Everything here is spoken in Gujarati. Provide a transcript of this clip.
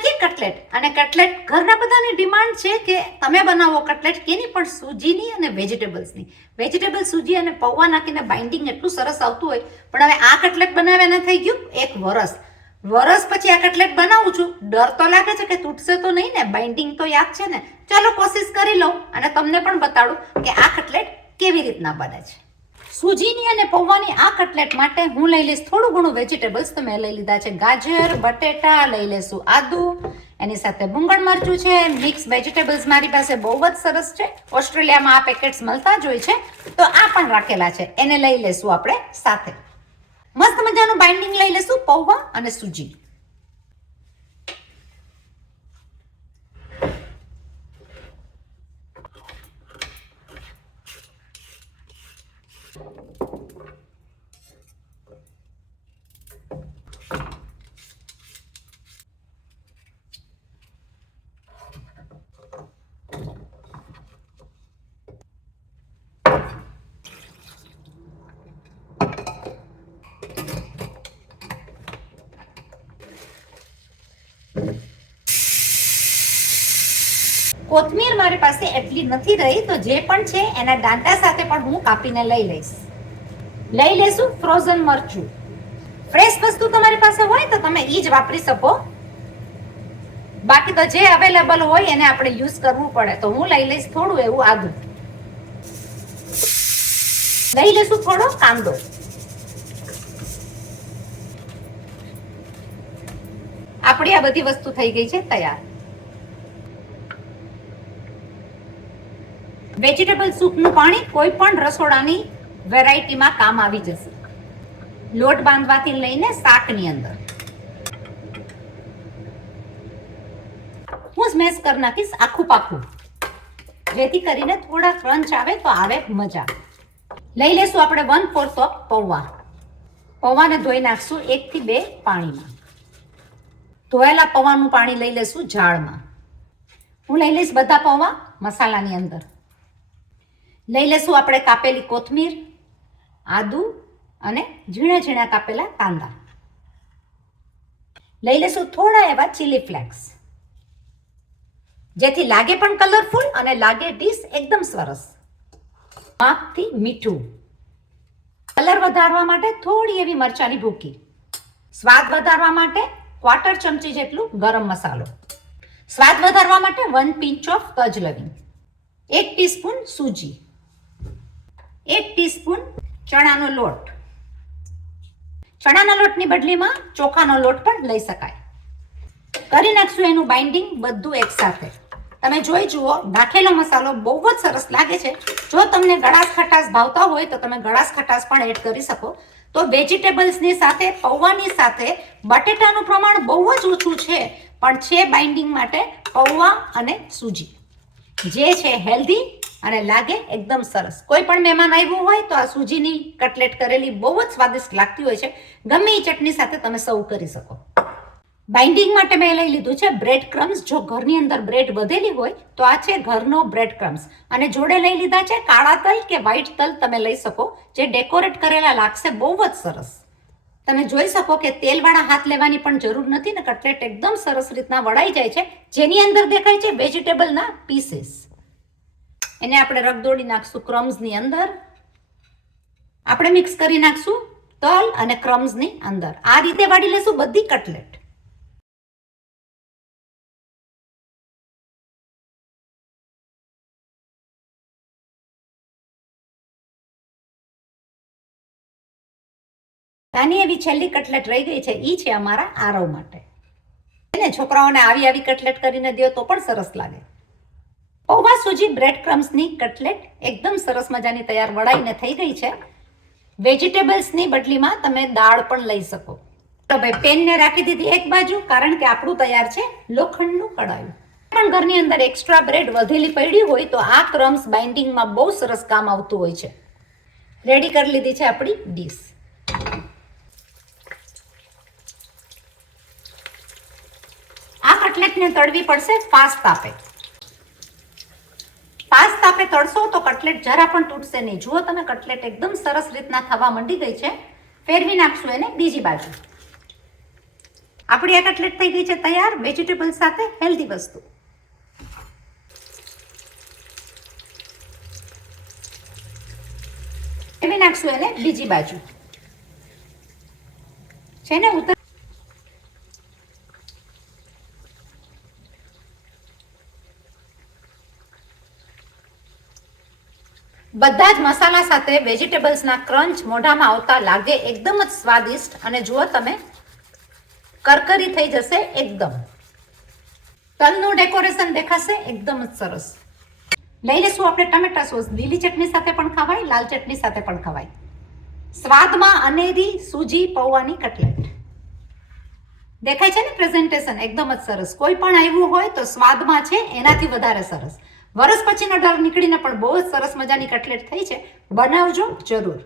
નાખીએ કટલેટ. અને કટલેટ ઘરના બધાની ડિમાન્ડ છે કે તમે બનાવો કટલેટ, કેની પણ સૂજીની અને વેજીટેબલ્સની. વેજીટેબલ, સૂજી અને પૌવા નાખીને બાઇન્ડિંગ એટલું સરસ આવતું હોય. પણ હવે આ કટલેટ બનાવ્યાને થઈ ગયું 1 વરસ પછી આ કટલેટ બનાવું છું. ડર તો લાગે છે કે તૂટશે તો નહીં ને, બાઇન્ડિંગ તો યાદ છે ને. ચાલો કોશિશ કરી લઉં અને તમને પણ બતાડું કે આ કટલેટ કેવી રીતના બને છે. સૂજીની અને પૌવાની આ કટલેટ માટે હું લઈ લઈશ થોડું ઘણું વેજીટેબલ્સ. તો મેં લઈ લીધા છે ગાજર, બટેટા, લઈ લેશું આદુ, એની સાથે બુંગળ મરચું છે. મિક્સ વેજીટેબલ્સ મારી પાસે બહુ જ સરસ છે, ઓસ્ટ્રેલિયામાં આ પેકેટ્સ મળતા જ હોય છે, તો આ પણ રાખેલા છે. એને લઈ લેશું આપણે સાથે. મસ્ત મજાનું બાઇન્ડિંગ લઈ લેશું પૌવા અને સૂજી. કોથમીર મારી પાસે એટલી નથી રહી, તો જે પણ છે એના દાંતા સાથે પણ હું કાપીને લઈ લઈશ. લઈ લેશું ફ્રોઝન મરચું. ફ્રેશ વસ્તુ તમારી પાસે હોય તો તમે ઈ જ વાપરી શકો, બાકી તો જે અવેલેબલ હોય એને આપણે યુઝ કરવું પડે. તો હું લઈ લઈશ થોડું એવું આદુ. લઈ લેશું થોડો કાંદો. આપણી આ બધી વસ્તુ થઈ ગઈ છે તૈયાર. વેજીટેબલ સૂપનું પાણી કોઈ પણ રસોડાની વેરાયટીમાં કામ આવી જશે, લોટ બાંધવાથી લઈને શાકની અંદર. હું સ્મેશ કરી નાખીશ આખું પાખું, જેથી કરીને થોડા ક્રંચ આવે તો આવે મજા. લઈ લેશું આપણે 1/4 કપ પૌવા. પૌવાને ધોઈ નાખશું 1 થી 2 પાણીમાં. ધોયેલા પૌવાનું પાણી લઈ લેશું જાળમાં. હું લઈ લઈશ બધા પૌવા મસાલાની અંદર. લઈ લેશું આપણે કાપેલી કોથમીર, આદુ અને ઝીણા ઝીણા કાપેલા કાંદા. લઈ લેશું થોડા એવા ચીલી ફ્લેક્સ, જેથી લાગે પણ કલરફુલ અને લાગે ડીશ એકદમ સરસ. માપથી મીઠું. કલર વધારવા માટે થોડી એવી મરચાની ભૂકી. સ્વાદ વધારવા માટે 1/4 ચમચી જેટલું ગરમ મસાલો. સ્વાદ વધારવા માટે 1 પિંચ ઓફ તજ લવિંગ. 1 ટીસ્પૂન સૂજી. 1 ટીસ્પૂન ચણાનો લોટ. ચણાના લોટની બદલીમાં ચોખાનો લોટ પણ લઈ શકાય. કરી નાખશું એનું બાઇન્ડિંગ બધું એકસાથે. તમે જોઈ જુઓ, નાખેલો મસાલો બહુ જ સરસ લાગે છે. જો તમને ગળાશ ખટાશ ભાવતા હોય તો તમે ગળાશ ખટાશ પણ એડ કરી શકો. તો વેજીટેબલ્સની સાથે પૌવાની સાથે બટેટાનું પ્રમાણ બહુ જ ઓછું છે, પણ છે બાઇન્ડિંગ માટે પૌવા અને સૂજી, જે છે હેલ્ધી અને લાગે એકદમ સરસ. કોઈ પણ મહેમાન આવ્યું હોય તો આ સૂજીની કટલેટ કરેલી બહુ જ સ્વાદિષ્ટ લાગતી હોય છે. ગમે એ ચટણી સાથે તમે સર્વ કરી શકો. બાઇન્ડિંગ માટે મેં લઈ લીધું છે બ્રેડ ક્રમ્સ. જો ઘરની અંદર બ્રેડ વધેલી હોય તો આ છે ઘરનો બ્રેડ ક્રમ્સ. અને જોડે લઈ લીધા છે કાળા તલ કે વ્હાઈટ તલ, તમે લઈ શકો, જે ડેકોરેટ કરેલા લાગશે બહુ જ સરસ. તમે જોઈ શકો કે તેલવાળા હાથ લેવાની પણ જરૂર નથી ને, કટલેટ એકદમ સરસ રીતના વળાઈ જાય છે. જેની અંદર દેખાય છે વેજીટેબલના પીસીસ. એને આપણે રગદોડી નાખશું ક્રમ્સની અંદર. આપણે મિક્સ કરી નાખશું તલ અને ક્રમ્સની અંદર. આ રીતે વાળી લેશું બધી કટલેટ. નાની એવી છેલ્લી કટલેટ રહી ગઈ છે, ઈ છે અમારા આરવ માટે. છોકરાઓને આવી કટલેટ કરીને દો તો પણ સરસ લાગે. પૌવા સૂજી બ્રેડ ક્રમ્સની કટલેટ એકદમ સરસ મજાની તૈયાર વળાઈને થઈ ગઈ છે. વેજીટેબલ્સની બદલીમાં તમે દાળ પણ લઈ શકો. તો ભાઈ પેનને રાખી દીધી એક બાજુ, કારણ કે આપણું તૈયાર છે લોખંડનું કડાયું. પણ ઘરની અંદર એક્સ્ટ્રા બ્રેડ વધેલી પડી હોય તો આ ક્રમ્સ બાઇન્ડિંગમાં બહુ સરસ કામ આવતું હોય છે. રેડી કરી લીધી છે આપણી ડીશ. આ કટલેટને તળવી પડશે ફાસ્ટ તાપે. ફાસ્ટ તાપે તળશો તો કટલેટ જરા પણ તૂટશે નહીં. જુઓ તમે, કટલેટ એકદમ સરસ રીતના થવા માંડી ગઈ છે. ફેરવી નાખશું એને બીજી બાજુ. આપણી આ કટલેટ થઈ ગઈ છે તૈયાર, વેજીટેબલ સાથે હેલ્ધી વસ્તુ. એવી નાખશું એને બીજી બાજુ છે ને ઉતર. બધા જ મસાલા સાથે વેજીટેબલ્સના ક્રંચ મોઢામાં આવતા લાગે એકદમ જ સ્વાદિષ્ટ. અને જુઓ તમે, કરકરી થઈ જશે એકદમ. તલનું ડેકોરેશન દેખાશે એકદમ જ સરસ. લઈ લેશું આપણે ટમેટા સોસ. લીલી ચટણી સાથે પણ ખવાય, લાલ ચટણી સાથે પણ ખવાય. સ્વાદમાં અનેરી સૂજી પૌવાની કટલેટ. દેખાય છે ને પ્રેઝન્ટેશન એકદમ જ સરસ. કોઈ પણ આવ્યું હોય તો સ્વાદમાં છે એનાથી વધારે સરસ. વરસ પછીનો ડર નીકળીને પણ બહુ જ સરસ મજાની કટલેટ થઈ છે. બનાવજો જરૂર.